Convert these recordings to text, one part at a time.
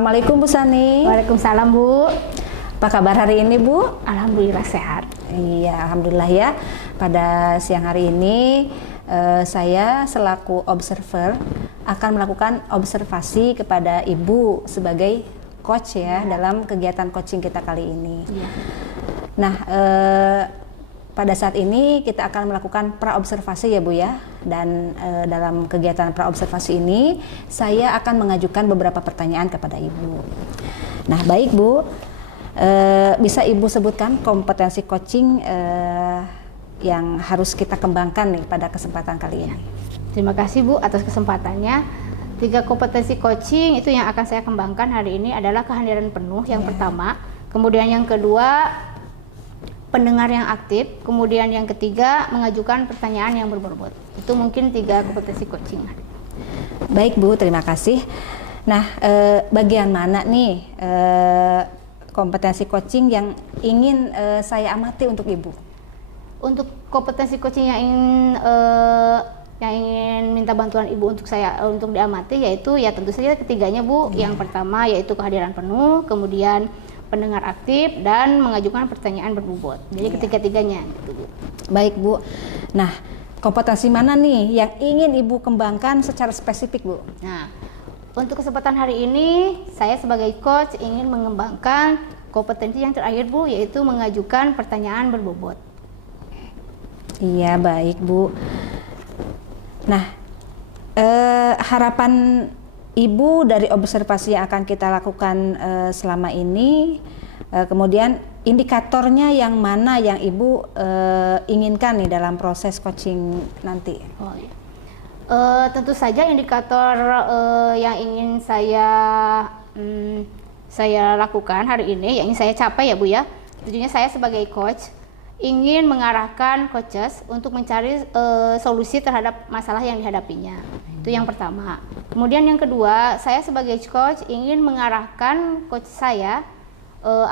Assalamualaikum Bu Sani. Waalaikumsalam Bu. Apa kabar hari ini Bu? Alhamdulillah sehat. Iya, alhamdulillah ya. Pada siang hari ini saya selaku observer akan melakukan observasi kepada Ibu sebagai coach ya dalam kegiatan coaching kita kali ini. Ya. Nah, pada saat ini kita akan melakukan praobservasi ya Bu ya. Dan dalam kegiatan praobservasi ini saya akan mengajukan beberapa pertanyaan kepada Ibu. Nah, baik Bu, bisa Ibu sebutkan kompetensi coaching yang harus kita kembangkan nih pada kesempatan kali ini. Terima kasih Bu atas kesempatannya. 3 kompetensi coaching itu yang akan saya kembangkan hari ini adalah kehadiran penuh yang pertama, kemudian yang kedua pendengar yang aktif, kemudian yang ketiga mengajukan pertanyaan yang berbobot. Itu mungkin 3 kompetensi coaching. Baik Bu, terima kasih. Nah, bagian mana nih kompetensi coaching yang ingin saya amati untuk Ibu? Untuk kompetensi coaching yang ingin minta bantuan Ibu untuk saya untuk diamati yaitu ya tentu saja ketiganya Bu. Yang pertama yaitu kehadiran penuh, kemudian pendengar aktif dan mengajukan pertanyaan berbobot. Jadi ketiga-tiganya gitu Bu. Baik Bu. Nah, kompetensi mana nih yang ingin Ibu kembangkan secara spesifik Bu? Nah, untuk kesempatan hari ini saya sebagai coach ingin mengembangkan kompetensi yang terakhir Bu, yaitu mengajukan pertanyaan berbobot. Iya, baik Bu. Nah, harapan Ibu dari observasi yang akan kita lakukan selama ini, kemudian indikatornya yang mana yang Ibu inginkan nih dalam proses coaching nanti? Oh, iya. Tentu saja indikator yang ingin saya lakukan hari ini, yang ingin saya capai ya Bu ya. Tentunya saya sebagai coach ingin mengarahkan coaches untuk mencari solusi terhadap masalah yang dihadapinya. Itu yang pertama. Kemudian yang kedua, saya sebagai coach ingin mengarahkan coach saya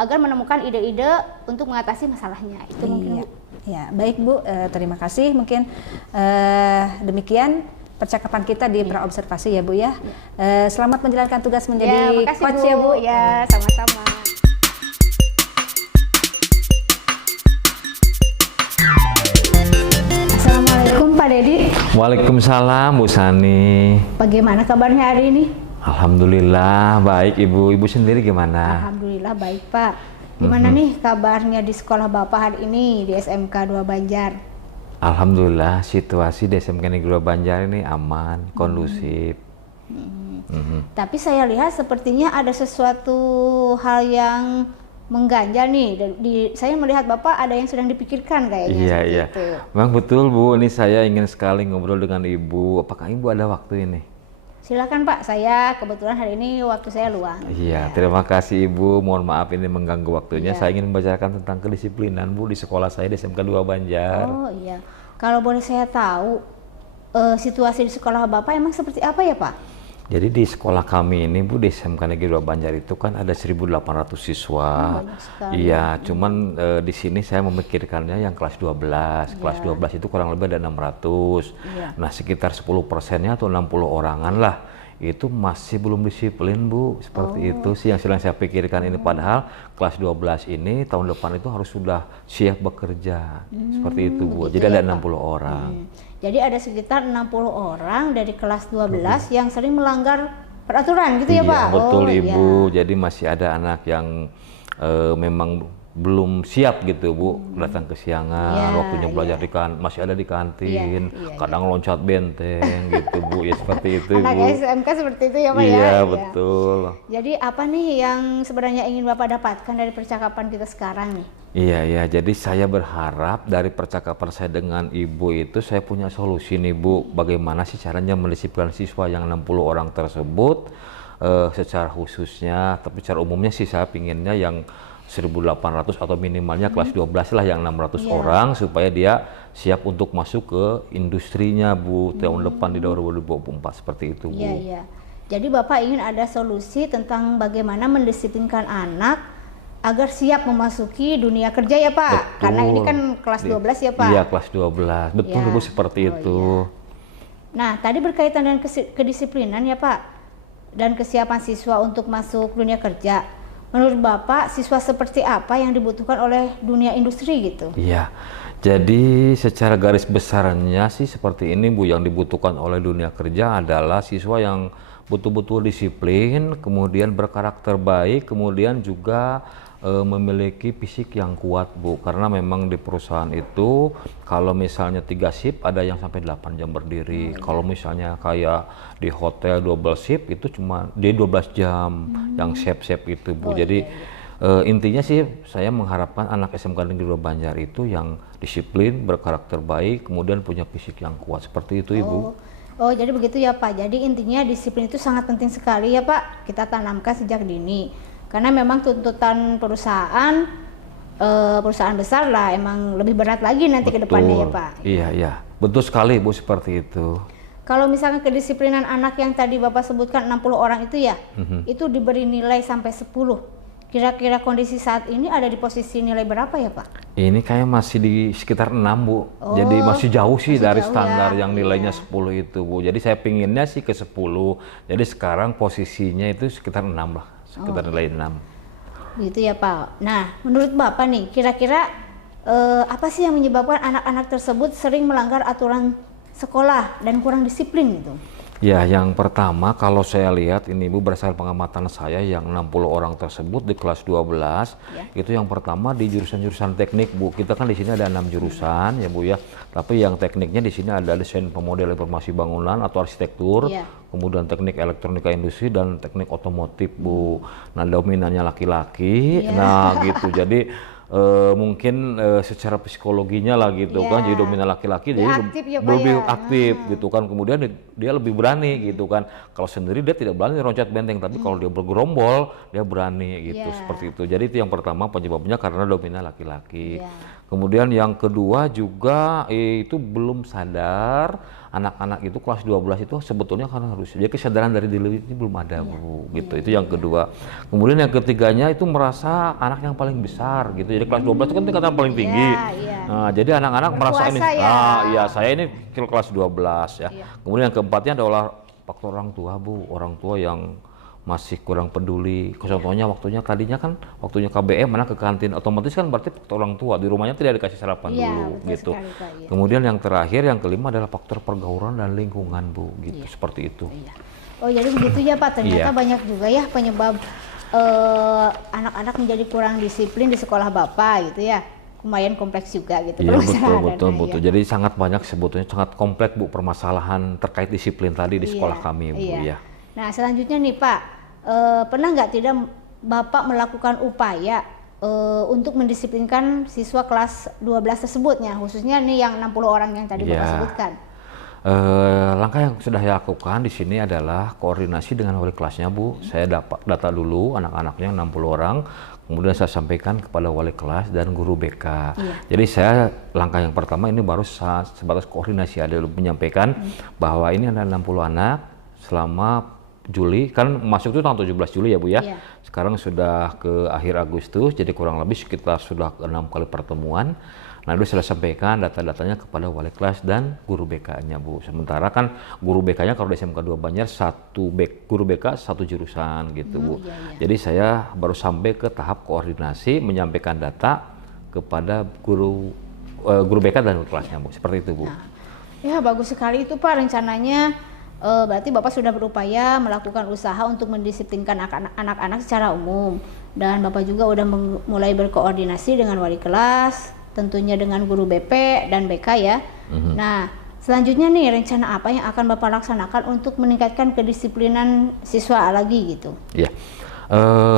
agar menemukan ide-ide untuk mengatasi masalahnya. Itu mungkin Bu. Ya, baik Bu, terima kasih. Mungkin demikian percakapan kita di praobservasi ya Bu ya. Selamat menjalankan tugas menjadi coach ya Bu. Ya, sama-sama. Assalamualaikum Pak Dedi. Waalaikumsalam Bu Sani. Bagaimana kabarnya hari ini? Alhamdulillah baik Ibu. Ibu sendiri gimana? Alhamdulillah baik Pak. Gimana nih kabarnya di sekolah Bapak hari ini di SMK 2 Banjar? Alhamdulillah situasi di SMK Negeri 2 Banjar ini aman, kondusif. Tapi saya lihat sepertinya ada sesuatu hal yang mengganjal nih. Saya melihat Bapak ada yang sedang dipikirkan kayaknya. Iya. Itu. Memang betul Bu, ini saya ingin sekali ngobrol dengan Ibu. Apakah Ibu ada waktu ini? Silakan Pak, saya kebetulan hari ini waktu saya luang. Iya, terima kasih Ibu. Mohon maaf ini mengganggu waktunya. Saya ingin membicarakan tentang kedisiplinan Bu di sekolah saya di SMK 2 Banjar. Oh iya, kalau boleh saya tahu situasi di sekolah Bapak emang seperti apa ya Pak? Jadi di sekolah kami ini Bu di SMK Negeri 2 Banjar itu kan ada 1.800 siswa. Banyak sekali. Iya, cuman di sini saya memikirkannya yang kelas 12. Kelas 12 itu kurang lebih ada 600. Nah, sekitar 10%-nya atau 60 orangan lah. Itu masih belum disiplin Bu, seperti itu sih yang sedang saya pikirkan ini. Padahal kelas 12 ini tahun depan itu harus sudah siap bekerja. Seperti itu Bu. Gitu Jadi ya, ada Pak? 60 orang. Jadi ada sekitar 60 orang dari kelas 12 yang sering melanggar peraturan gitu ya Pak? Iya betul Ibu, Iya. jadi masih ada anak yang memang belum siap gitu Bu, datang kesiangan, waktunya belajar masih ada di kantin, kadang loncat benteng gitu Bu, ya seperti itu Anak Bu. SMK seperti itu ya Pak ya? Iya betul. Jadi apa nih yang sebenarnya ingin Bapak dapatkan dari percakapan kita sekarang nih? Iya, jadi saya berharap dari percakapan saya dengan Ibu itu saya punya solusi nih Bu, bagaimana sih caranya mendisiplinkan siswa yang 60 orang tersebut secara khususnya, tapi secara umumnya sih saya pinginnya yang 1.800 atau minimalnya kelas 12 lah yang 600 orang supaya dia siap untuk masuk ke industrinya Bu tahun depan di 2024 seperti itu Bu. Iya. Jadi Bapak ingin ada solusi tentang bagaimana mendisiplinkan anak agar siap memasuki dunia kerja ya Pak? Betul. Karena ini kan kelas 12 ya Pak? Iya kelas 12, betul Bu seperti itu. Iya. Nah tadi berkaitan dengan kedisiplinan ya Pak. dan kesiapan siswa untuk masuk dunia kerja. Menurut Bapak, siswa seperti apa yang dibutuhkan oleh dunia industri gitu? Iya, jadi secara garis besarnya sih seperti ini Bu, yang dibutuhkan oleh dunia kerja adalah siswa yang betul-betul disiplin, kemudian berkarakter baik, kemudian juga memiliki fisik yang kuat Bu, karena memang di perusahaan itu kalau misalnya 3 shift ada yang sampai 8 jam berdiri. Kalau misalnya kayak di hotel 12 shift itu cuma di 12 jam yang shift itu Bu. Jadi intinya sih saya mengharapkan anak SMK Negeri 2 Banjar itu yang disiplin, berkarakter baik, kemudian punya fisik yang kuat, seperti itu Ibu. Oh, jadi begitu ya Pak. Jadi intinya disiplin itu sangat penting sekali ya Pak, kita tanamkan sejak dini. Karena memang tuntutan perusahaan besar lah emang lebih berat lagi nanti ke depannya ya Pak. Iya, betul sekali Bu, seperti itu. Kalau misalkan kedisiplinan anak yang tadi Bapak sebutkan 60 orang itu ya, itu diberi nilai sampai 10. Kira-kira kondisi saat ini ada di posisi nilai berapa ya Pak? Ini kayak masih di sekitar 6 Bu. Jadi masih jauh sih dari jauh standar ya. yang nilainya 10 itu Bu. Jadi saya pinginnya sih ke 10. Jadi sekarang posisinya itu sekitar 6 lah. Sekitar nilai 6. Gitu ya Pak. Nah, menurut Bapak nih, kira-kira apa sih yang menyebabkan anak-anak tersebut sering melanggar aturan sekolah dan kurang disiplin gitu? Ya, yang pertama kalau saya lihat ini Bu, berdasarkan pengamatan saya yang 60 orang tersebut di kelas 12 itu yang pertama di jurusan-jurusan teknik Bu. Kita kan di sini ada 6 jurusan ya Bu ya. Tapi yang tekniknya di sini ada desain pemodel informasi bangunan atau arsitektur, kemudian teknik elektronika industri dan teknik otomotif Bu. Nah, dominannya laki-laki. Nah, gitu. Jadi mungkin secara psikologinya lah gitu kan, jadi dominan laki-laki jadi lebih aktif gitu kan, kemudian dia lebih berani gitu kan. Kalau sendiri dia tidak berani loncat benteng, tapi kalau dia bergerombol dia berani gitu, seperti itu. Jadi itu yang pertama penyebabnya karena dominan laki-laki. Kemudian yang kedua juga itu belum sadar, anak-anak itu kelas 12 itu sebetulnya karena harus, jadi kesadaran dari diri ini belum ada Bu, gitu. Itu yang kedua. Kemudian yang ketiganya itu merasa anak yang paling besar gitu. Jadi kelas 12 itu kan tingkatan paling tinggi. Nah, jadi anak-anak merasa ini, saya ini kelas 12 ya. Kemudian yang keempatnya adalah faktor orang tua Bu, orang tua yang masih kurang peduli. Contohnya waktunya waktunya KBM mana ke kantin, otomatis kan berarti faktor orang tua, di rumahnya tidak dikasih sarapan dulu gitu. Kemudian yang terakhir, yang kelima adalah faktor pergaulan dan lingkungan Bu, gitu, seperti itu. Oh, jadi begitu ya Pak, ternyata banyak juga ya penyebab anak-anak menjadi kurang disiplin di sekolah Bapak gitu ya. Lumayan kompleks juga gitu. Iya, betul. Jadi sangat banyak, sebetulnya sangat kompleks Bu permasalahan terkait disiplin tadi di sekolah kami Bu ya. Nah, selanjutnya nih Pak, pernah nggak tidak Bapak melakukan upaya untuk mendisiplinkan siswa kelas 12 tersebutnya, khususnya nih yang 60 orang yang tadi Bapak sebutkan? Langkah yang sudah saya lakukan di sini adalah koordinasi dengan wali kelasnya Bu. Saya dapat data dulu anak-anaknya 60 orang, kemudian saya sampaikan kepada wali kelas dan guru BK. Jadi saya langkah yang pertama ini baru sebatas koordinasi, ada menyampaikan bahwa ini ada 60 anak selama Juli, kan masuk itu tanggal 17 Juli ya Bu ya. Sekarang sudah ke akhir Agustus, jadi kurang lebih sekitar sudah 6 kali pertemuan. Nah, itu saya sampaikan data-datanya kepada wali kelas dan guru BK-nya Bu. Sementara kan guru BK-nya kalau di SMK 2 Banjar guru BK satu jurusan gitu Bu. Jadi saya baru sampai ke tahap koordinasi, menyampaikan data kepada guru BK dan guru kelasnya Bu. Seperti itu Bu. Ya, bagus sekali itu Pak rencananya. Berarti Bapak sudah berupaya melakukan usaha untuk mendisiplinkan anak-anak secara umum, dan Bapak juga udah mulai berkoordinasi dengan wali kelas, tentunya dengan guru BP dan BK ya. Nah, selanjutnya nih rencana apa yang akan Bapak laksanakan untuk meningkatkan kedisiplinan siswa lagi gitu? Iya.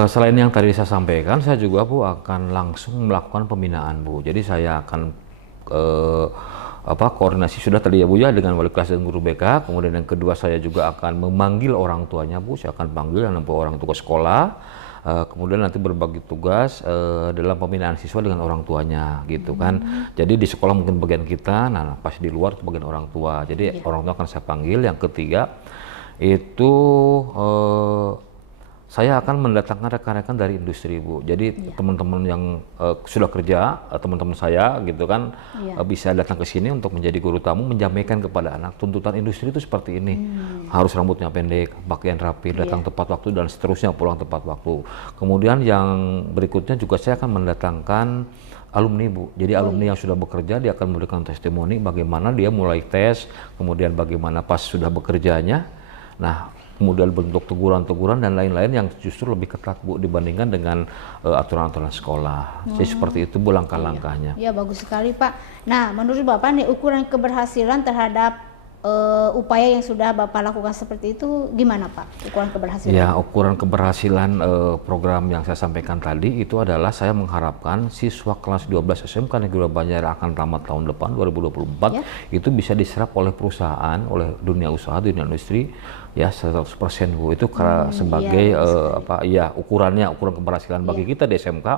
Selain yang tadi saya sampaikan, saya juga Bu akan langsung melakukan pembinaan Bu. Jadi saya akan koordinasi sudah tadi ya Bu ya dengan wali kelas dan guru BK. Kemudian yang kedua saya juga akan memanggil orang tuanya Bu. Saya akan panggil 60 orang tua sekolah. Kemudian nanti berbagi tugas dalam pembinaan siswa dengan orang tuanya gitu kan. Jadi di sekolah mungkin bagian kita, nah pas di luar itu bagian orang tua. Jadi orang tua akan saya panggil. Yang ketiga itu Saya akan mendatangkan rekan-rekan dari industri, Bu. Jadi teman-teman yang sudah kerja, teman-teman saya gitu kan, bisa datang ke sini untuk menjadi guru tamu, menyampaikan kepada anak tuntutan industri itu seperti ini. Harus rambutnya pendek, pakaian rapi, datang tepat waktu dan seterusnya, pulang tepat waktu. Kemudian yang berikutnya juga saya akan mendatangkan alumni, Bu. Jadi alumni yang sudah bekerja, dia akan memberikan testimoni bagaimana dia mulai tes, kemudian bagaimana pas sudah bekerjanya. Nah, kemudian bentuk teguran-teguran dan lain-lain yang justru lebih ketat, Bu, dibandingkan dengan aturan-aturan sekolah. Jadi seperti itu, Bu, langkah-langkahnya. Ya, bagus sekali, Pak. Nah, menurut Bapak nih, ukuran keberhasilan terhadap upaya yang sudah Bapak lakukan seperti itu gimana, Pak? Ukuran keberhasilan? Ya, ukuran keberhasilan program yang saya sampaikan tadi itu adalah saya mengharapkan siswa kelas 12 SMK Negeri Banjar akan tamat tahun depan 2024 itu bisa diserap oleh perusahaan, oleh dunia usaha, dunia industri ya 100%, Bu. Itu sebagai ukuran keberhasilan bagi kita di SMK.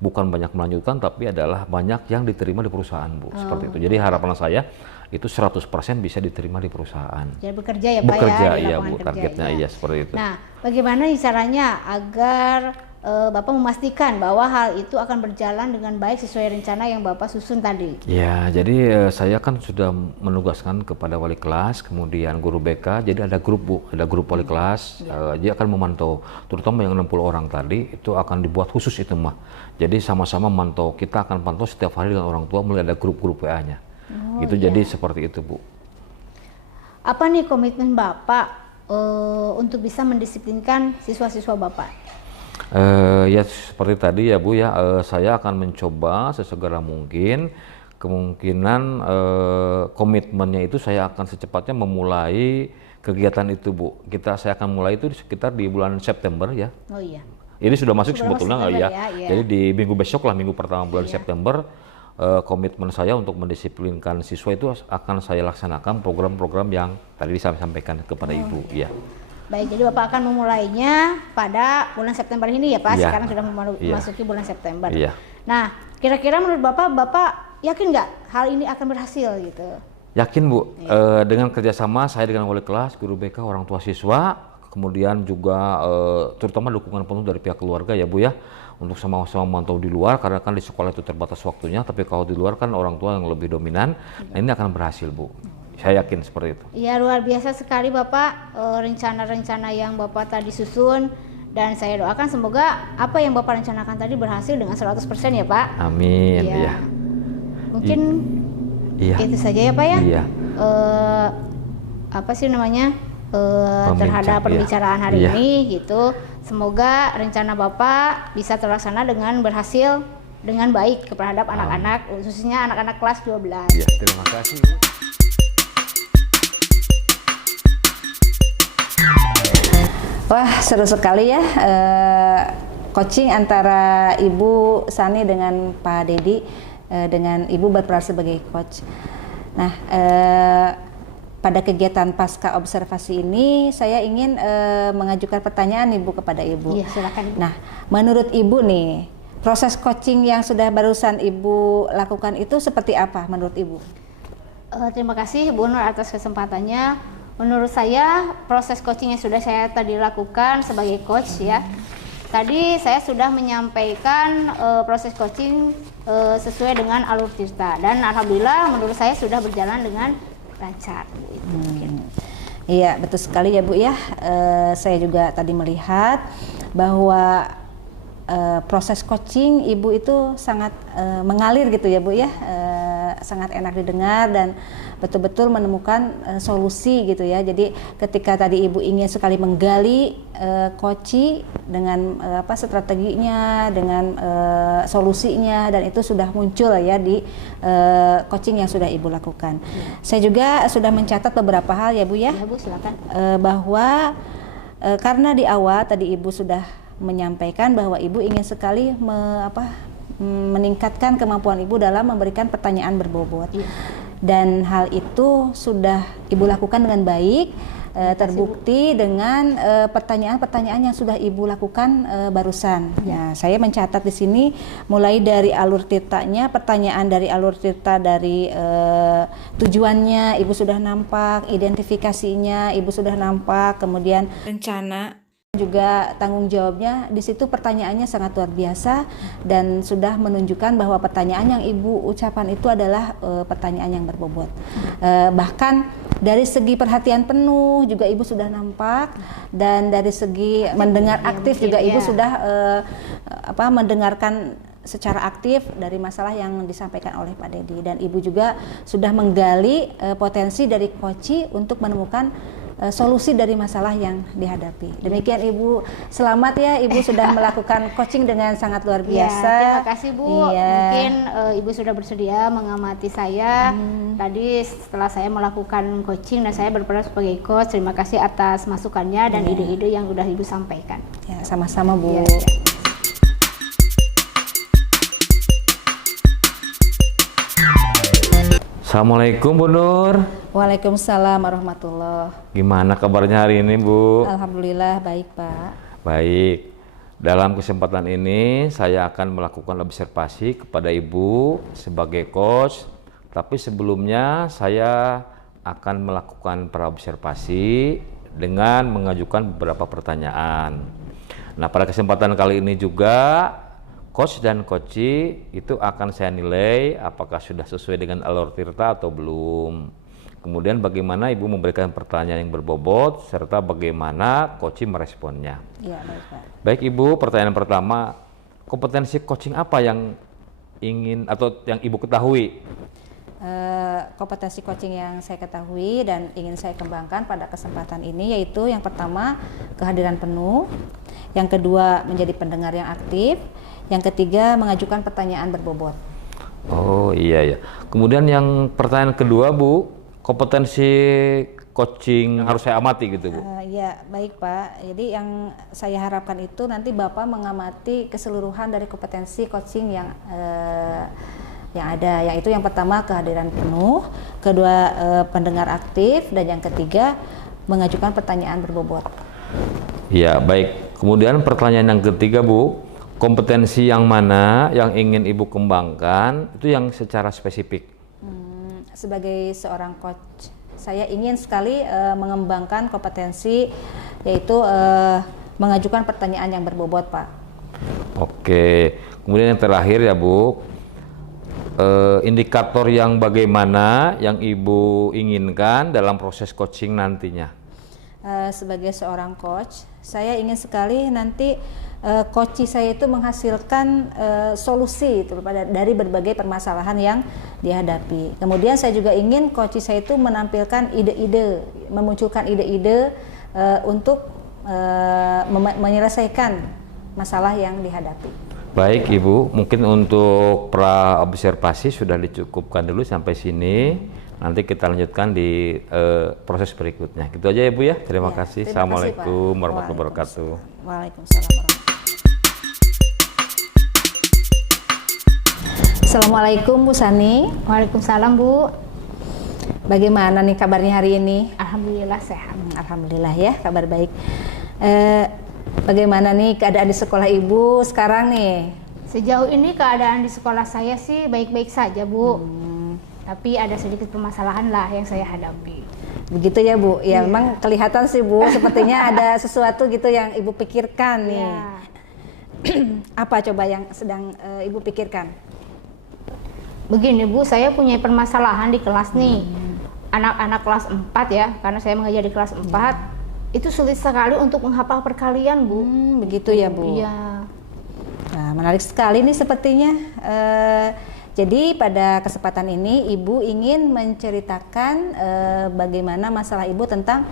Bukan banyak melanjutkan, tapi adalah banyak yang diterima di perusahaan, Bu. Seperti itu. Jadi harapan saya itu 100% bisa diterima di perusahaan. Jadi bekerja ya, Pak, bekerja, ya? Iya, Bu. Targetnya iya seperti itu. Nah, bagaimana caranya agar Bapak memastikan bahwa hal itu akan berjalan dengan baik sesuai rencana yang Bapak susun tadi? Ya, jadi saya kan sudah menugaskan kepada wali kelas, kemudian guru BK, jadi ada grup, Bu, ada grup wali kelas, dia akan memantau, terutama yang 60 orang tadi, itu akan dibuat khusus itu mah. Jadi sama-sama memantau, kita akan pantau setiap hari dengan orang tua, mulai ada grup-grup WA-nya. Jadi seperti itu, Bu. Apa nih komitmen Bapak untuk bisa mendisiplinkan siswa-siswa Bapak? Ya seperti tadi ya, Bu, ya, saya akan mencoba sesegera mungkin, kemungkinan komitmennya itu saya akan secepatnya memulai kegiatan itu, Bu. Saya akan mulai itu sekitar di bulan September ya. Oh iya. Ini sudah masuk sebetulnya nggak ya? Ya. Jadi di minggu besok lah, minggu pertama bulan September, komitmen saya untuk mendisiplinkan siswa itu akan saya laksanakan program-program yang tadi saya sampaikan kepada Ibu. Ya. Baik, jadi Bapak akan memulainya pada bulan September ini ya, Pak? Ya. Sekarang sudah memasuki bulan September. Ya. Nah, kira-kira menurut Bapak yakin nggak hal ini akan berhasil gitu? Yakin, Bu. Dengan kerjasama saya dengan wali kelas, guru BK, orang tua siswa, kemudian juga terutama dukungan penuh dari pihak keluarga ya, Bu, ya, untuk sama-sama memantau di luar, karena kan di sekolah itu terbatas waktunya, tapi kalau di luar kan orang tua yang lebih dominan. Nah, ini akan berhasil, Bu. Saya yakin seperti itu. Iya, luar biasa sekali Bapak, rencana-rencana yang Bapak tadi susun, dan saya doakan semoga apa yang Bapak rencanakan tadi berhasil dengan 100% ya, Pak. Amin. Ya. Ya. Mungkin itu saja ya, Pak, ya. Iya. Apa sih namanya? Terhadap pembicaraan hari ini gitu. Semoga rencana Bapak bisa terlaksana dengan berhasil dengan baik terhadap anak-anak, khususnya anak-anak kelas 12. Ya, terima kasih, Bu. Wah, seru sekali ya coaching antara Ibu Sani dengan Pak Dedi, dengan Ibu berperan sebagai coach. Nah, pada kegiatan pasca observasi ini saya ingin mengajukan pertanyaan Ibu kepada Ibu. Iya, silakan. Nah, menurut Ibu nih, proses coaching yang sudah barusan Ibu lakukan itu seperti apa menurut Ibu? Terima kasih Bu Nur atas kesempatannya. Menurut saya proses coaching yang sudah saya tadi lakukan sebagai coach ya, tadi saya sudah menyampaikan proses coaching sesuai dengan alur tirta, dan alhamdulillah menurut saya sudah berjalan dengan lancar. Iya, betul sekali ya, Bu, ya. Saya juga tadi melihat bahwa proses coaching Ibu itu sangat mengalir gitu ya, Bu, ya. Sangat enak didengar dan betul-betul menemukan solusi gitu ya. Jadi ketika tadi Ibu ingin sekali menggali coaching dengan strateginya, dengan solusinya, dan itu sudah muncul ya di coaching yang sudah Ibu lakukan. Saya juga sudah mencatat beberapa hal ya, Bu, ya. Ya, Bu, silakan. Bahwa karena di awal tadi Ibu sudah menyampaikan bahwa Ibu ingin sekali meningkatkan kemampuan Ibu dalam memberikan pertanyaan berbobot. Dan hal itu sudah Ibu lakukan dengan baik, terbukti dengan pertanyaan-pertanyaan yang sudah Ibu lakukan barusan. Nah, saya mencatat di sini mulai dari alur tirtanya, pertanyaan dari alur tirta, dari tujuannya Ibu sudah nampak, identifikasinya Ibu sudah nampak, kemudian rencana juga tanggung jawabnya di situ, pertanyaannya sangat luar biasa dan sudah menunjukkan bahwa pertanyaan yang Ibu ucapkan itu adalah pertanyaan yang berbobot. Bahkan dari segi perhatian penuh juga Ibu sudah nampak, dan dari segi mendengar aktif juga Ibu sudah mendengarkan secara aktif dari masalah yang disampaikan oleh Pak Dedi, dan Ibu juga sudah menggali potensi dari Koci untuk menemukan solusi dari masalah yang dihadapi. Demikian Ibu, selamat ya Ibu sudah melakukan coaching dengan sangat luar biasa. Ya, terima kasih Bu. Mungkin Ibu sudah bersedia mengamati saya. Tadi setelah saya melakukan coaching dan saya berperan sebagai coach, terima kasih atas masukannya dan ide-ide yang sudah Ibu sampaikan. Ya, sama-sama Bu. Ya. Assalamualaikum Bu Nur. Waalaikumsalam warahmatullahi. Gimana kabarnya hari ini Bu? Alhamdulillah baik Pak. Baik. Dalam kesempatan ini saya akan melakukan observasi kepada Ibu sebagai coach. Tapi sebelumnya saya akan melakukan praobservasi dengan mengajukan beberapa pertanyaan. Nah, pada kesempatan kali ini juga coach dan coachi itu akan saya nilai apakah sudah sesuai dengan alur tirta atau belum. Kemudian bagaimana Ibu memberikan pertanyaan yang berbobot serta bagaimana coachi meresponnya. Ya, baik Pak. Baik Ibu, pertanyaan pertama, kompetensi coaching apa yang ingin atau yang Ibu ketahui? Kompetensi coaching yang saya ketahui dan ingin saya kembangkan pada kesempatan ini yaitu yang pertama kehadiran penuh, yang kedua menjadi pendengar yang aktif, yang ketiga mengajukan pertanyaan berbobot. Oh iya ya. Kemudian yang pertanyaan kedua Bu, kompetensi coaching harus saya amati gitu Bu. Ya baik Pak. Jadi yang saya harapkan itu nanti Bapak mengamati keseluruhan dari kompetensi coaching yang ada, yaitu yang pertama kehadiran penuh, kedua pendengar aktif, dan yang ketiga mengajukan pertanyaan berbobot. Ya baik. Kemudian pertanyaan yang ketiga Bu, kompetensi yang mana yang ingin Ibu kembangkan itu yang secara spesifik? Sebagai seorang coach, saya ingin sekali mengembangkan kompetensi yaitu mengajukan pertanyaan yang berbobot Pak. Oke. Kemudian yang terakhir ya Bu, indikator yang bagaimana yang Ibu inginkan dalam proses coaching nantinya? Sebagai seorang coach, saya ingin sekali nanti coach saya itu menghasilkan solusi itu dari berbagai permasalahan yang dihadapi. Kemudian saya juga ingin coach saya itu menampilkan ide-ide, memunculkan ide-ide untuk menyelesaikan masalah yang dihadapi. Baik Ibu, mungkin untuk pra-observasi sudah dicukupkan dulu sampai sini. Nanti kita lanjutkan di proses berikutnya. Gitu aja ya Bu ya. Terima kasih. Assalamualaikum warahmatullahi wabarakatuh. Waalaikumsalam warahmatullahi. Assalamualaikum Bu Sani. Waalaikumsalam Bu. Bagaimana nih kabarnya hari ini? Alhamdulillah sehat. Alhamdulillah ya, kabar baik. Bagaimana nih keadaan di sekolah Ibu sekarang nih? Sejauh ini keadaan di sekolah saya sih baik-baik saja Bu. Tapi ada sedikit permasalahan lah yang saya hadapi. Begitu ya Bu? Ya memang kelihatan sih Bu, sepertinya ada sesuatu gitu yang Ibu pikirkan nih. Ya. Apa coba yang sedang Ibu pikirkan? Begini Bu, saya punya permasalahan di kelas nih. Anak-anak kelas 4 ya, karena saya mengajar di kelas 4. Itu sulit sekali untuk menghafal perkalian Bu. Begitu ya Bu? Iya. Nah, menarik sekali nih sepertinya. Jadi pada kesempatan ini Ibu ingin menceritakan bagaimana masalah Ibu tentang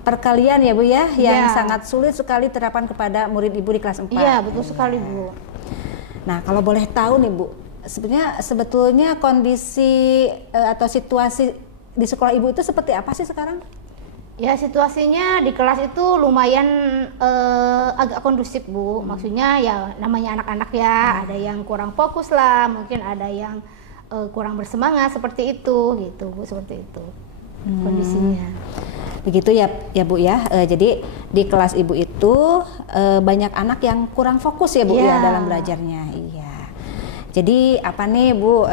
perkalian ya Bu ya, yang sangat sulit sekali terapan kepada murid Ibu di kelas 4. Iya, betul sekali Bu. Nah, kalau boleh tahu nih Bu, sebetulnya kondisi atau situasi di sekolah Ibu itu seperti apa sih sekarang? Ya, situasinya di kelas itu lumayan agak kondusif Bu. Maksudnya ya namanya anak-anak ya, ada yang kurang fokus lah, mungkin ada yang kurang bersemangat seperti itu gitu Bu, seperti itu kondisinya. Begitu ya Bu ya. Jadi di kelas Ibu itu banyak anak yang kurang fokus ya Bu ya dalam belajarnya. Iya. Jadi apa nih Bu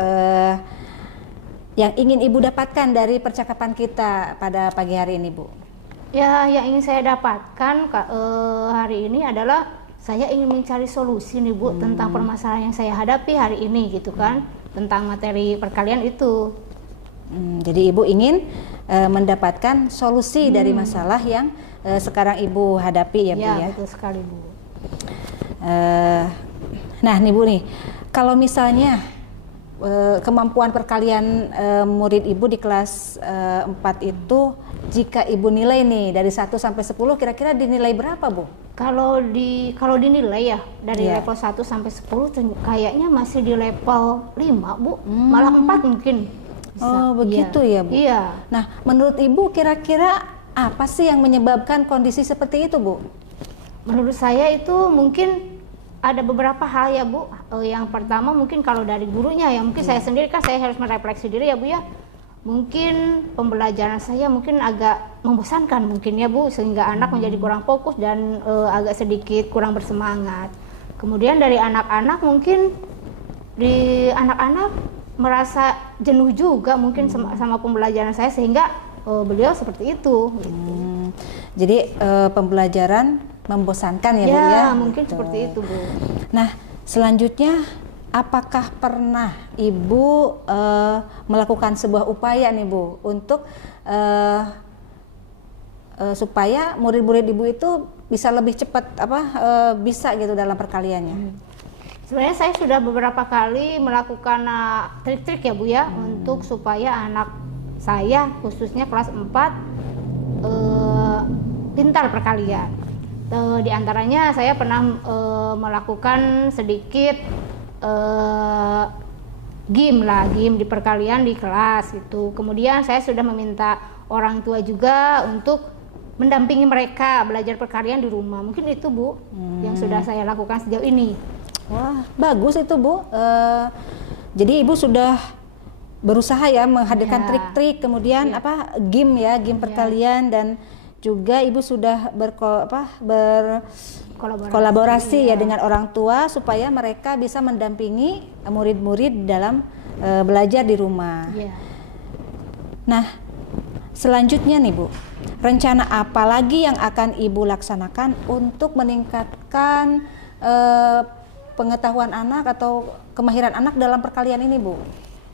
yang ingin Ibu dapatkan dari percakapan kita pada pagi hari ini Bu? Ya, yang ingin saya dapatkan hari ini adalah saya ingin mencari solusi nih Bu tentang permasalahan yang saya hadapi hari ini gitu kan, tentang materi perkalian itu. Jadi Ibu ingin mendapatkan solusi dari masalah yang sekarang Ibu hadapi ya Bu ya? Ya, betul sekali Bu. Nah nih Bu nih, kalau misalnya kemampuan perkalian murid Ibu di kelas 4 itu, jika Ibu nilai nih dari 1 sampai 10 kira-kira dinilai berapa Bu? Kalau dinilai ya dari Iya. level 1 sampai 10 kayaknya masih di level 5 Bu, malah 4 mungkin. Bisa. Oh begitu ya Bu? Iya. Nah menurut Ibu kira-kira apa sih yang menyebabkan kondisi seperti itu Bu? Menurut saya itu mungkin ada beberapa hal ya Bu. Yang pertama mungkin kalau dari gurunya ya, mungkin saya sendiri kan saya harus merefleksi diri ya Bu ya. Mungkin pembelajaran saya mungkin agak membosankan mungkin ya Bu, sehingga anak menjadi kurang fokus dan agak sedikit kurang bersemangat. Kemudian dari anak-anak mungkin anak-anak merasa jenuh juga mungkin sama pembelajaran saya, sehingga beliau seperti itu gitu. Jadi pembelajaran membosankan ya Bu ya? Ya, mungkin Gitu. seperti itu Bu. Nah selanjutnya, apakah pernah Ibu melakukan sebuah upaya nih Bu untuk supaya murid-murid Ibu itu bisa lebih cepat bisa gitu dalam perkaliannya? Sebenarnya saya sudah beberapa kali melakukan trik-trik ya Bu ya, untuk supaya anak saya khususnya kelas 4 pintar perkalian. Di antaranya saya pernah melakukan sedikit game di perkalian di kelas itu. Kemudian saya sudah meminta orang tua juga untuk mendampingi mereka belajar perkalian di rumah. Mungkin itu Bu yang sudah saya lakukan sejauh ini. Wah bagus itu Bu. Jadi Ibu sudah berusaha ya menghadirkan Ya. trik-trik, kemudian game perkalian, dan juga Ibu sudah berkolaborasi ya dengan orang tua supaya mereka bisa mendampingi murid-murid dalam belajar di rumah. Ya. Nah, selanjutnya nih Bu, rencana apa lagi yang akan Ibu laksanakan untuk meningkatkan pengetahuan anak atau kemahiran anak dalam perkalian ini Bu?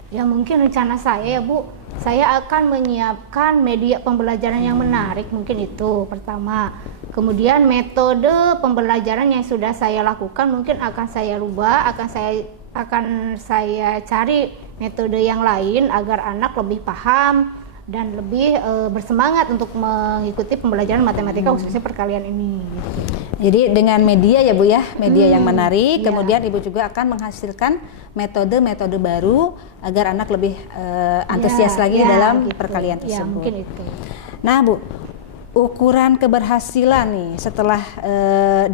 Ya mungkin rencana saya ya Bu, saya akan menyiapkan media pembelajaran yang menarik, mungkin itu pertama. Kemudian metode pembelajaran yang sudah saya lakukan mungkin akan saya rubah, akan saya cari metode yang lain agar anak lebih paham dan lebih bersemangat untuk mengikuti pembelajaran matematika khususnya perkalian ini. Jadi dengan media ya Bu ya, media yang menarik, iya. kemudian Ibu juga akan menghasilkan metode-metode baru agar anak lebih antusias lagi dalam gitu. perkalian tersebut. Ya mungkin itu. Nah Bu, ukuran keberhasilan nih setelah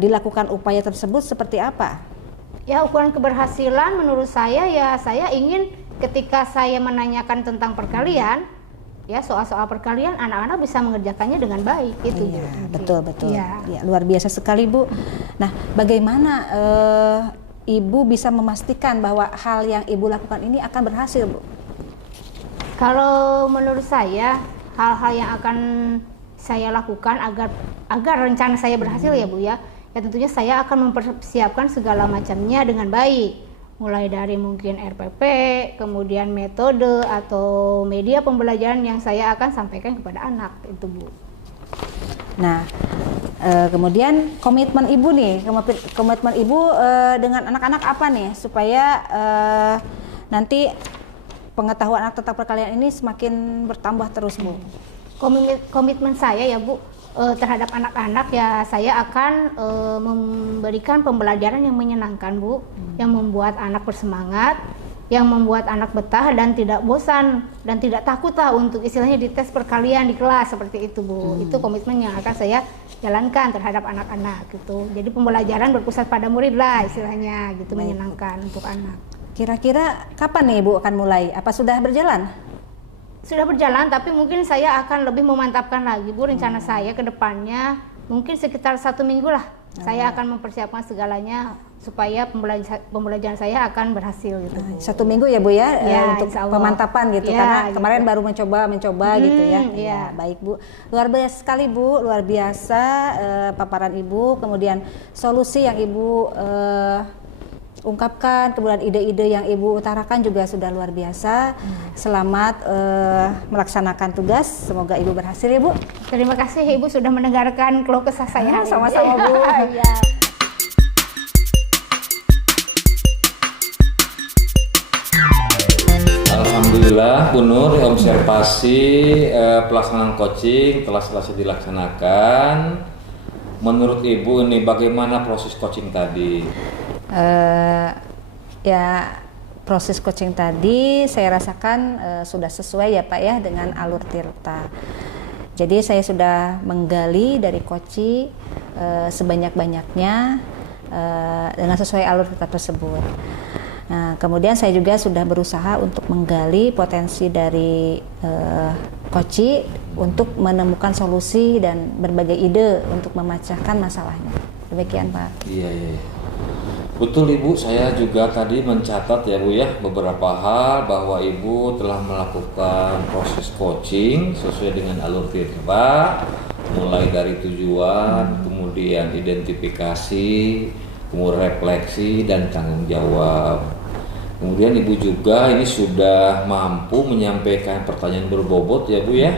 dilakukan upaya tersebut seperti apa? Ya ukuran keberhasilan menurut saya ya, saya ingin ketika saya menanyakan tentang perkalian, ya soal-soal perkalian anak-anak bisa mengerjakannya dengan baik itu Bu. Iya, betul. Iya. Ya, luar biasa sekali Bu. Nah, bagaimana Ibu bisa memastikan bahwa hal yang Ibu lakukan ini akan berhasil Bu? Kalau menurut saya hal-hal yang akan saya lakukan agar rencana saya berhasil ya Bu ya, ya tentunya saya akan mempersiapkan segala macamnya dengan baik. Mulai dari mungkin RPP, kemudian metode atau media pembelajaran yang saya akan sampaikan kepada anak itu Bu. Nah, kemudian komitmen Ibu nih, komitmen Ibu dengan anak-anak apa nih supaya nanti pengetahuan anak tentang perkalian ini semakin bertambah terus Bu? Komitmen saya ya Bu terhadap anak-anak ya, saya akan memberikan pembelajaran yang menyenangkan Bu, yang membuat anak bersemangat, yang membuat anak betah dan tidak bosan dan tidak takut lah untuk istilahnya dites perkalian di kelas seperti itu Bu. Itu komitmen yang akan saya jalankan terhadap anak-anak gitu. Jadi pembelajaran berpusat pada murid lah istilahnya gitu, menyenangkan untuk anak. Kira-kira kapan nih Ibu akan mulai? Apa sudah berjalan? Sudah berjalan, tapi mungkin saya akan lebih memantapkan lagi Bu. Rencana saya ke depannya mungkin sekitar 1 minggu lah. Saya akan mempersiapkan segalanya supaya pembelajaran saya akan berhasil gitu. Bu. 1 minggu ya Bu ya, Ya, untuk insya Allah. pemantapan gitu, Ya, karena gitu. kemarin baru mencoba gitu ya. Iya. Ya, baik Bu, luar biasa sekali Bu, luar biasa paparan Ibu, kemudian solusi yang Ibu ungkapkan, kemudian ide-ide yang Ibu utarakan juga sudah luar biasa. Selamat melaksanakan tugas, semoga Ibu berhasil ya Bu. Terima kasih Ibu sudah mendengarkan keluh kesah saya. hari ini. Sama-sama Bu. Ya. Alhamdulillah, Bu Nur, observasi pelaksanaan coaching telah selesai dilaksanakan. Menurut Ibu ini bagaimana proses coaching tadi? Ya, proses coaching tadi saya rasakan sudah sesuai ya Pak ya dengan alur Tirta. Jadi saya sudah menggali dari coaching sebanyak-banyaknya dengan sesuai alur Tirta tersebut. Nah, kemudian saya juga sudah berusaha untuk menggali potensi dari Koci untuk menemukan solusi dan berbagai ide untuk memecahkan masalahnya. Demikian Pak. Iya. Betul Ibu, saya juga tadi mencatat ya Bu ya beberapa hal bahwa Ibu telah melakukan proses coaching sesuai dengan alur Tirta, mulai dari tujuan, kemudian identifikasi, kemudian refleksi dan tanggung jawab. Kemudian Ibu juga ini sudah mampu menyampaikan pertanyaan berbobot ya Bu ya.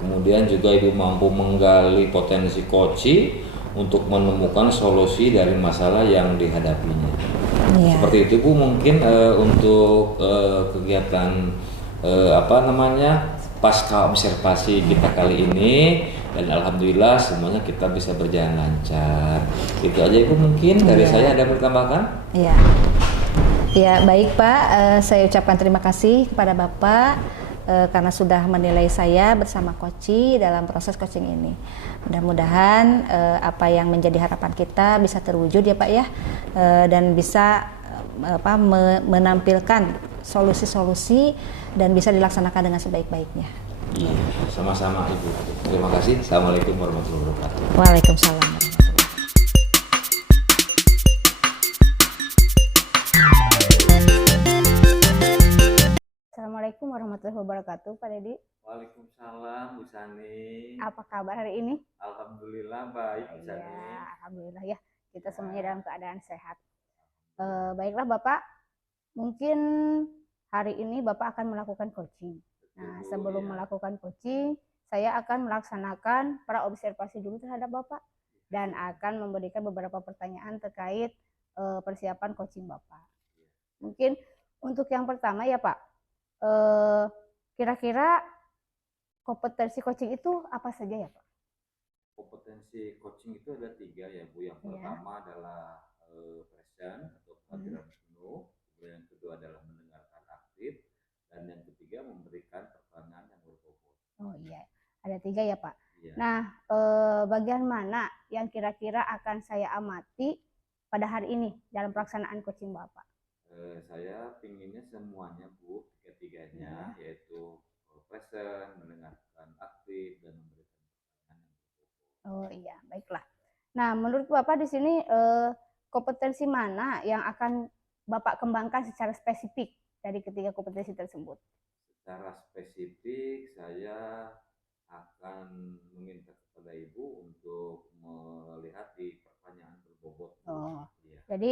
Kemudian juga Ibu mampu menggali potensi coaching untuk menemukan solusi dari masalah yang dihadapinya. Iya. Seperti itu Bu, mungkin untuk kegiatan pasca observasi kita kali ini, dan alhamdulillah semuanya kita bisa berjalan lancar. Itu aja Ibu, mungkin dari saya ada bertambahkan? Iya. Ya baik Pak, saya ucapkan terima kasih kepada Bapak karena sudah menilai saya bersama Koci dalam proses coaching ini. Mudah-mudahan apa yang menjadi harapan kita bisa terwujud ya Pak ya, dan bisa menampilkan solusi-solusi dan bisa dilaksanakan dengan sebaik-baiknya. Iya, sama-sama Ibu. Terima kasih. Assalamualaikum warahmatullahi wabarakatuh. Waalaikumsalam. Assalamualaikum warahmatullahi wabarakatuh, Pak Dedi. Waalaikumsalam Bu Sani. Apa kabar hari ini? Alhamdulillah baik Bu Sani. Ya, alhamdulillah ya. Kita semuanya dalam keadaan sehat. Baiklah Bapak, mungkin hari ini Bapak akan melakukan coaching. Nah, sebelum melakukan coaching, saya akan melaksanakan praobservasi dulu terhadap Bapak dan akan memberikan beberapa pertanyaan terkait persiapan coaching Bapak. Mungkin untuk yang pertama ya Pak, kira-kira kompetensi coaching itu apa saja ya Pak? Kompetensi coaching itu ada 3 ya Bu. Yang pertama adalah present atau kehadiran penuh, kemudian yang kedua adalah mendengarkan aktif, dan yang ketiga memberikan pertanyaan yang berbobot. Oh iya, ada 3 ya Pak. Iya. Nah, bagian mana yang kira-kira akan saya amati pada hari ini dalam pelaksanaan coaching Bapak? Saya pinginnya semuanya Bu, ketiga-tiganya, yaitu present, mendengarkan aktif, dan memberikan pertanyaan yang berbobot. Oh iya, baiklah. Nah, menurut Bapak di sini kompetensi mana yang akan Bapak kembangkan secara spesifik dari ketiga kompetensi tersebut? Secara spesifik saya akan meminta kepada Ibu untuk melihat di pertanyaan berbobot. Oh, iya. Jadi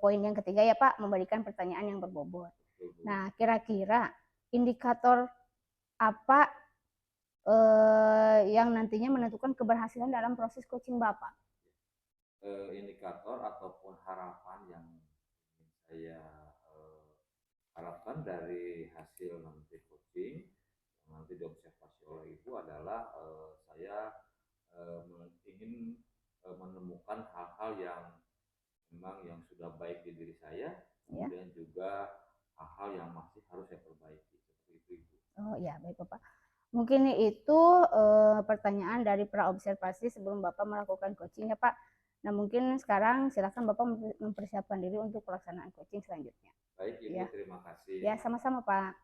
poin yang ketiga ya Pak, memberikan pertanyaan yang berbobot. Betul, Bu. Nah, kira-kira indikator apa yang nantinya menentukan keberhasilan dalam proses coaching Bapak? Indikator ataupun harapan yang saya harapkan dari hasil nanti coaching yang nanti diobservasi oleh Ibu adalah saya ingin menemukan hal-hal yang memang yang sudah baik di diri saya, kemudian juga hal-hal yang masih harus saya perbaiki, seperti itu Ibu. Oh iya, baik Bapak. Mungkin itu pertanyaan dari praobservasi sebelum Bapak melakukan coaching ya Pak. Nah, mungkin sekarang silakan Bapak mempersiapkan diri untuk pelaksanaan coaching selanjutnya. Baik Ibu, terima kasih. Ya, sama-sama Pak.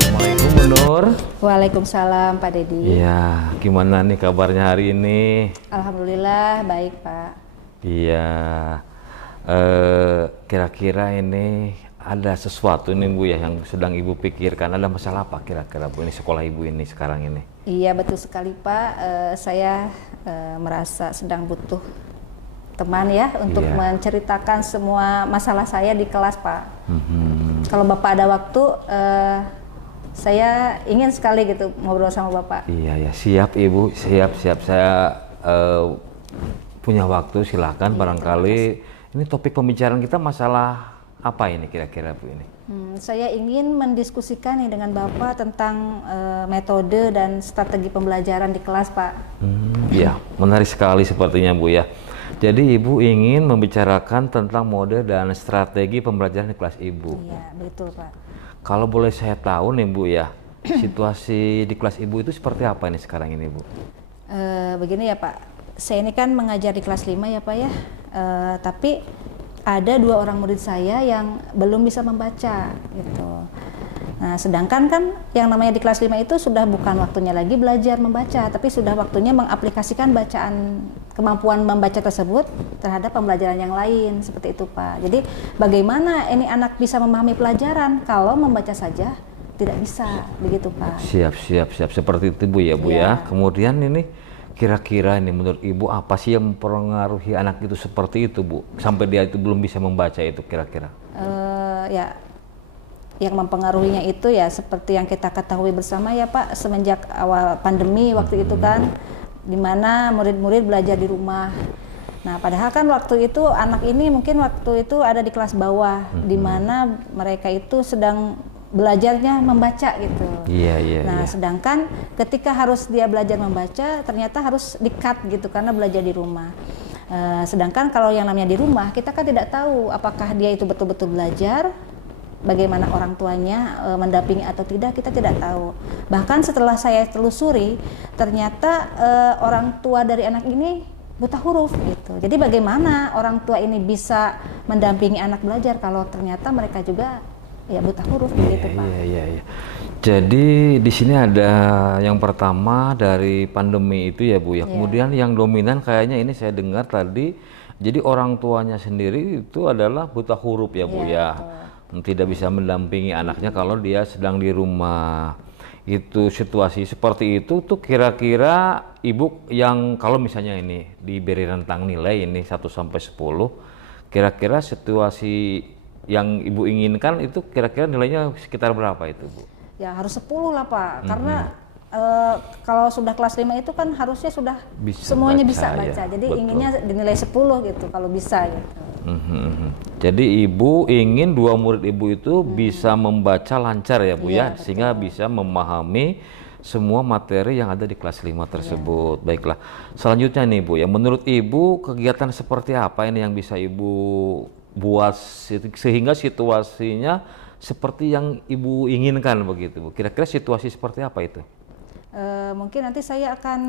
Assalamualaikum Bu Nur. Waalaikumsalam Pak Dedi. Iya, gimana nih kabarnya hari ini? Alhamdulillah baik Pak. Iya, kira-kira ini ada sesuatu nih Bu ya yang sedang Ibu pikirkan. Ada masalah apa kira-kira Bu ini sekolah Ibu ini sekarang ini? Iya betul sekali Pak. Saya merasa sedang butuh teman ya untuk Iya. menceritakan semua masalah saya di kelas Pak. Kalau Bapak ada waktu, saya ingin sekali gitu ngobrol sama Bapak. Iya ya, siap Ibu, siap. Saya punya waktu, silakan. Barangkali ini topik pembicaraan kita masalah apa ini kira-kira Bu ini? Saya ingin mendiskusikan nih dengan Bapak tentang metode dan strategi pembelajaran di kelas Pak. Iya, menarik sekali sepertinya Bu ya. Jadi Ibu ingin membicarakan tentang mode dan strategi pembelajaran di kelas Ibu. Iya betul Pak. Kalau boleh saya tahu nih Bu ya, situasi di kelas Ibu itu seperti apa ini sekarang ini Bu? Begini ya Pak, saya ini kan mengajar di kelas 5 ya Pak ya, tapi ada 2 orang murid saya yang belum bisa membaca gitu. Nah sedangkan kan yang namanya di kelas 5 itu sudah bukan waktunya lagi belajar membaca, tapi sudah waktunya mengaplikasikan kemampuan membaca tersebut terhadap pembelajaran yang lain, seperti itu Pak. Jadi bagaimana ini anak bisa memahami pelajaran kalau membaca saja tidak bisa, begitu Pak. Siap. Seperti itu Bu ya Bu ya. Kemudian ini kira-kira ini menurut Ibu apa sih yang mempengaruhi anak itu seperti itu Bu? Sampai dia itu belum bisa membaca itu kira-kira? Ya, yang mempengaruhinya itu ya seperti yang kita ketahui bersama ya Pak, semenjak awal pandemi waktu itu kan, di mana murid-murid belajar di rumah. Nah, padahal kan waktu itu anak ini mungkin waktu itu ada di kelas bawah, di mana mereka itu sedang belajarnya membaca gitu. Iya. Nah, sedangkan ketika harus dia belajar membaca, ternyata harus di-cut gitu karena belajar di rumah. Sedangkan kalau yang namanya di rumah, kita kan tidak tahu apakah dia itu betul-betul belajar, bagaimana orang tuanya mendampingi atau tidak, kita tidak tahu. Bahkan setelah saya telusuri, ternyata orang tua dari anak ini buta huruf gitu. Jadi bagaimana orang tua ini bisa mendampingi anak belajar kalau ternyata mereka juga ya buta huruf begitu Pak. Iya. Jadi di sini ada yang pertama dari pandemi itu ya Bu ya. Kemudian yang dominan kayaknya ini saya dengar tadi, jadi orang tuanya sendiri itu adalah buta huruf ya Bu ya. Tidak bisa mendampingi anaknya kalau dia sedang di rumah. Itu situasi seperti itu tuh kira-kira Ibu yang kalau misalnya ini diberi rentang nilai ini 1 sampai 10, kira-kira situasi yang Ibu inginkan itu kira-kira nilainya sekitar berapa itu Bu? Ya harus 10 lah Pak, karena kalau sudah kelas 5 itu kan harusnya sudah semuanya bisa baca. Jadi betul. inginnya dinilai 10 gitu kalau bisa gitu. Jadi Ibu ingin 2 murid Ibu itu bisa membaca lancar ya Bu ya, Betul. sehingga bisa memahami semua materi yang ada di kelas 5 tersebut. Baiklah, selanjutnya nih Bu ya, menurut Ibu kegiatan seperti apa ini yang bisa Ibu buat sehingga situasinya seperti yang Ibu inginkan begitu Bu? Kira-kira situasi seperti apa itu? Mungkin nanti saya akan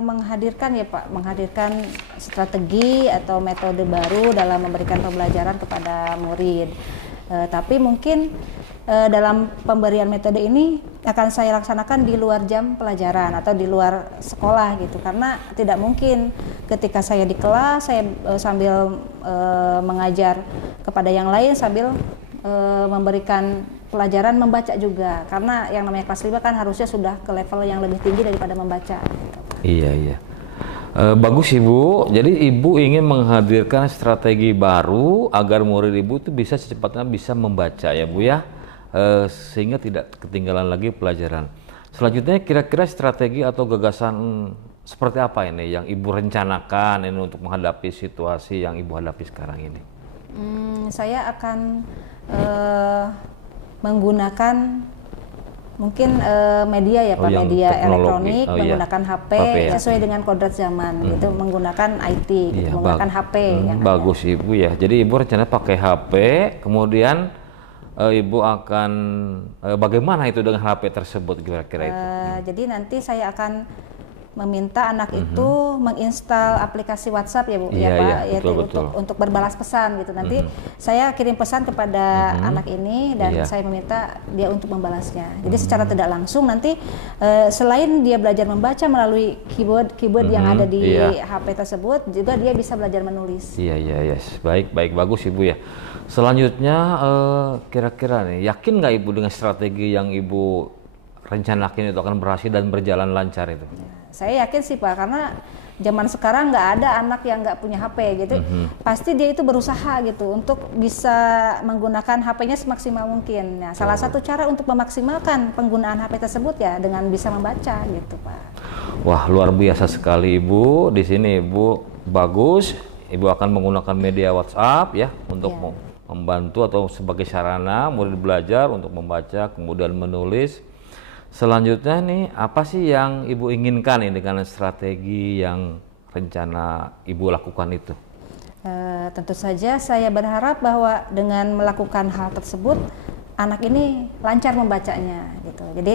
menghadirkan ya Pak, menghadirkan strategi atau metode baru dalam memberikan pembelajaran kepada murid. Tapi mungkin dalam pemberian metode ini akan saya laksanakan di luar jam pelajaran atau di luar sekolah gitu, karena tidak mungkin ketika saya di kelas saya sambil mengajar kepada yang lain sambil memberikan pelajaran membaca juga, karena yang namanya kelas 5 kan harusnya sudah ke level yang lebih tinggi daripada membaca. Iya. Bagus Ibu, jadi Ibu ingin menghadirkan strategi baru agar murid Ibu itu bisa secepatnya bisa membaca ya Bu ya, sehingga tidak ketinggalan lagi pelajaran. Selanjutnya kira-kira strategi atau gagasan seperti apa ini yang Ibu rencanakan ini untuk menghadapi situasi yang Ibu hadapi sekarang ini? Saya akan menggunakan mungkin media ya Pak, media elektronik, menggunakan HP sesuai dengan kodrat zaman gitu, menggunakan IT, gitu, menggunakan HP yang bagus ada. Ibu ya, jadi Ibu rencana pakai HP, kemudian Ibu akan bagaimana itu dengan HP tersebut kira-kira itu? Jadi nanti saya akan meminta anak itu menginstal aplikasi WhatsApp ya Bu, Iya, ya Pak, iya, yaitu betul. untuk berbalas pesan gitu. Nanti saya kirim pesan kepada anak ini dan Iya. saya meminta dia untuk membalasnya. Jadi secara tidak langsung nanti selain dia belajar membaca melalui keyboard yang ada di Iya. HP tersebut, juga dia bisa belajar menulis. Iya, iya, yes. Baik, baik, bagus Ibu ya. Selanjutnya kira-kira nih, yakin nggak Ibu dengan strategi yang Ibu rencanakan itu akan berhasil dan berjalan lancar itu? Saya yakin sih Pak, karena zaman sekarang nggak ada anak yang nggak punya HP gitu. Pasti dia itu berusaha gitu untuk bisa menggunakan HP-nya semaksimal mungkin. Nah, salah satu cara untuk memaksimalkan penggunaan HP tersebut ya dengan bisa membaca gitu Pak. Wah, luar biasa sekali Ibu. Di sini Ibu bagus. Ibu akan menggunakan media WhatsApp ya untuk membantu atau sebagai sarana murid belajar untuk membaca kemudian menulis. Selanjutnya nih, apa sih yang Ibu inginkan nih dengan strategi yang rencana Ibu lakukan itu? Tentu saja saya berharap bahwa dengan melakukan hal tersebut anak ini lancar membacanya gitu. Jadi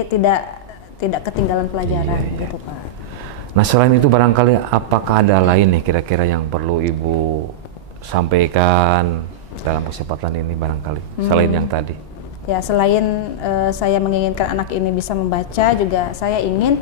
tidak ketinggalan pelajaran gitu Pak. Nah, selain itu barangkali apakah ada lain nih kira-kira yang perlu Ibu sampaikan dalam kesempatan ini barangkali selain yang tadi? Ya, selain saya menginginkan anak ini bisa membaca, juga saya ingin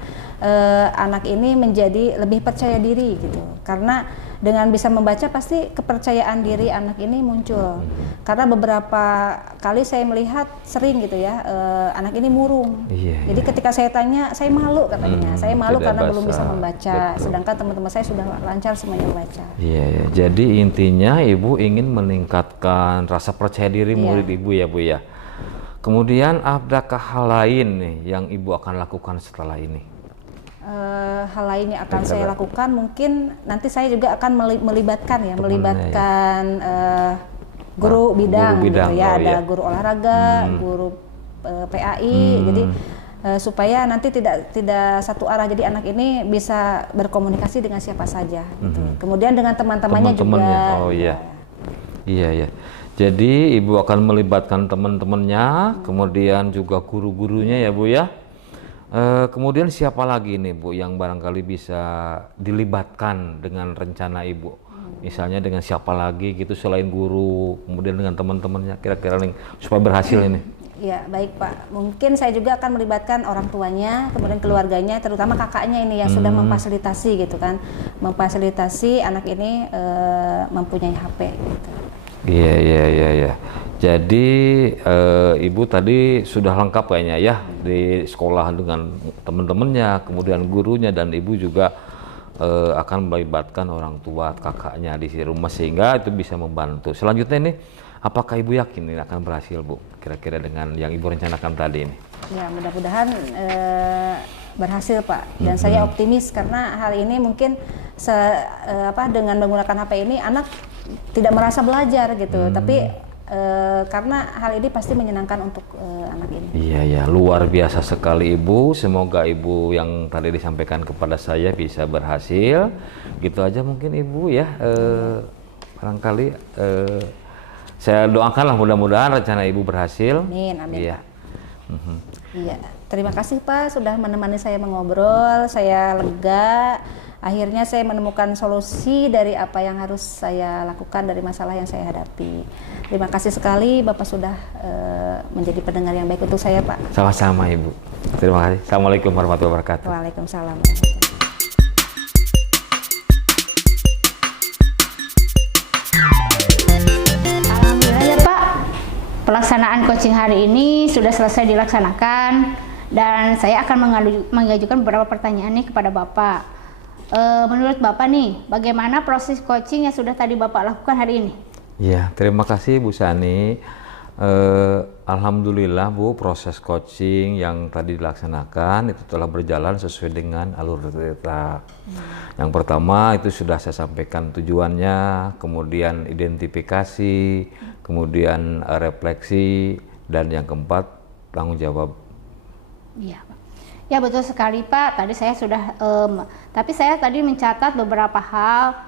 anak ini menjadi lebih percaya diri gitu. Karena dengan bisa membaca pasti kepercayaan diri anak ini muncul. Karena beberapa kali saya melihat sering gitu ya, anak ini murung. Jadi ketika saya tanya, saya malu katanya. Saya malu karena belum bisa membaca. Betul. Sedangkan teman-teman saya sudah lancar semuanya membaca. Iya, jadi intinya Ibu ingin meningkatkan rasa percaya diri murid Ibu ya Bu ya. Kemudian adakah hal lain nih yang Ibu akan lakukan setelah ini? Hal lain yang akan saya lakukan mungkin nanti saya juga akan melibatkan guru bidang gitu ya, ada guru olahraga, guru PAI, jadi supaya nanti tidak satu arah, jadi anak ini bisa berkomunikasi dengan siapa saja gitu. Kemudian dengan teman-temannya juga. Oh iya. Iya ya. Jadi Ibu akan melibatkan teman-temannya, kemudian juga guru-gurunya ya Bu ya. Kemudian siapa lagi nih Bu yang barangkali bisa dilibatkan dengan rencana Ibu? Misalnya dengan siapa lagi gitu selain guru, kemudian dengan teman-temannya kira-kira nih supaya berhasil ini. Ya baik Pak, mungkin saya juga akan melibatkan orang tuanya, kemudian keluarganya, terutama kakaknya ini yang sudah memfasilitasi gitu kan, memfasilitasi anak ini mempunyai HP gitu. Iya. Jadi Ibu tadi sudah lengkap kayaknya ya di sekolah dengan teman-temannya, kemudian gurunya, dan Ibu juga akan melibatkan orang tua kakaknya di rumah sehingga itu bisa membantu. Selanjutnya ini, apakah Ibu yakin ini akan berhasil Bu? Kira-kira dengan yang Ibu rencanakan tadi ini? Ya, mudah-mudahan berhasil Pak. Dan saya optimis karena hal ini mungkin dengan menggunakan HP ini anak tidak merasa belajar gitu, tapi karena hal ini pasti menyenangkan untuk anak ini. Iya, luar biasa sekali Ibu. Semoga Ibu yang tadi disampaikan kepada saya bisa berhasil. Gitu aja mungkin Ibu ya. Barangkali saya doakanlah mudah-mudahan rencana Ibu berhasil. Amin. Iya. Iya. Terima kasih Pak sudah menemani saya mengobrol. Saya lega. Akhirnya saya menemukan solusi dari apa yang harus saya lakukan dari masalah yang saya hadapi. Terima kasih sekali Bapak sudah menjadi pendengar yang baik untuk saya Pak. Sama-sama Ibu. Terima kasih. Assalamualaikum warahmatullahi wabarakatuh. Waalaikumsalam. Alhamdulillah ya Pak, pelaksanaan coaching hari ini sudah selesai dilaksanakan dan saya akan mengajukan beberapa pertanyaan nih kepada Bapak. Menurut Bapak nih, bagaimana proses coaching yang sudah tadi Bapak lakukan hari ini? Ya, terima kasih Bu Sani. Alhamdulillah Bu, proses coaching yang tadi dilaksanakan itu telah berjalan sesuai dengan alur cerita. Yang pertama itu sudah saya sampaikan tujuannya, kemudian identifikasi, kemudian refleksi, dan yang keempat tanggung jawab. Iya Pak. Ya betul sekali Pak, tadi saya sudah, tapi saya tadi mencatat beberapa hal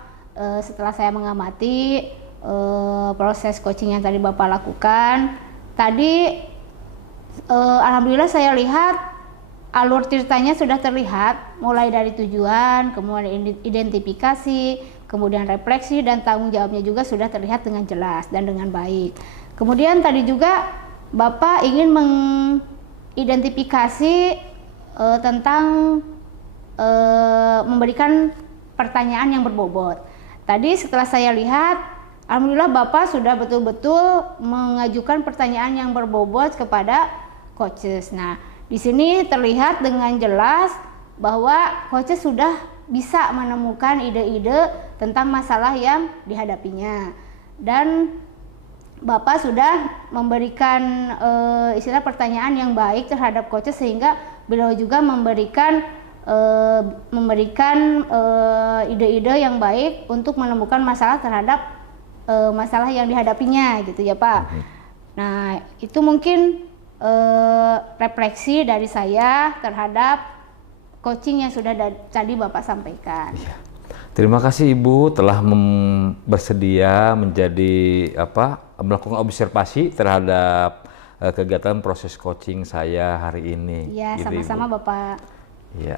setelah saya mengamati proses coaching yang tadi Bapak lakukan. Tadi alhamdulillah saya lihat alur ceritanya sudah terlihat, mulai dari tujuan, kemudian identifikasi, kemudian refleksi dan tanggung jawabnya juga sudah terlihat dengan jelas dan dengan baik. Kemudian tadi juga Bapak ingin mengidentifikasi tentang memberikan pertanyaan yang berbobot. Tadi setelah saya lihat, alhamdulillah Bapak sudah betul-betul mengajukan pertanyaan yang berbobot kepada coaches. Nah, di sini terlihat dengan jelas bahwa coaches sudah bisa menemukan ide-ide tentang masalah yang dihadapinya, dan Bapak sudah memberikan istilah pertanyaan yang baik terhadap coaches sehingga beliau juga memberikan ide-ide yang baik untuk menemukan masalah terhadap masalah yang dihadapinya gitu ya Pak. Nah, itu mungkin refleksi dari saya terhadap coaching yang sudah tadi Bapak sampaikan. Iya. Terima kasih Ibu telah bersedia menjadi melakukan observasi terhadap kegiatan proses coaching saya hari ini. Iya, gitu, sama-sama Ibu. Bapak. Iya.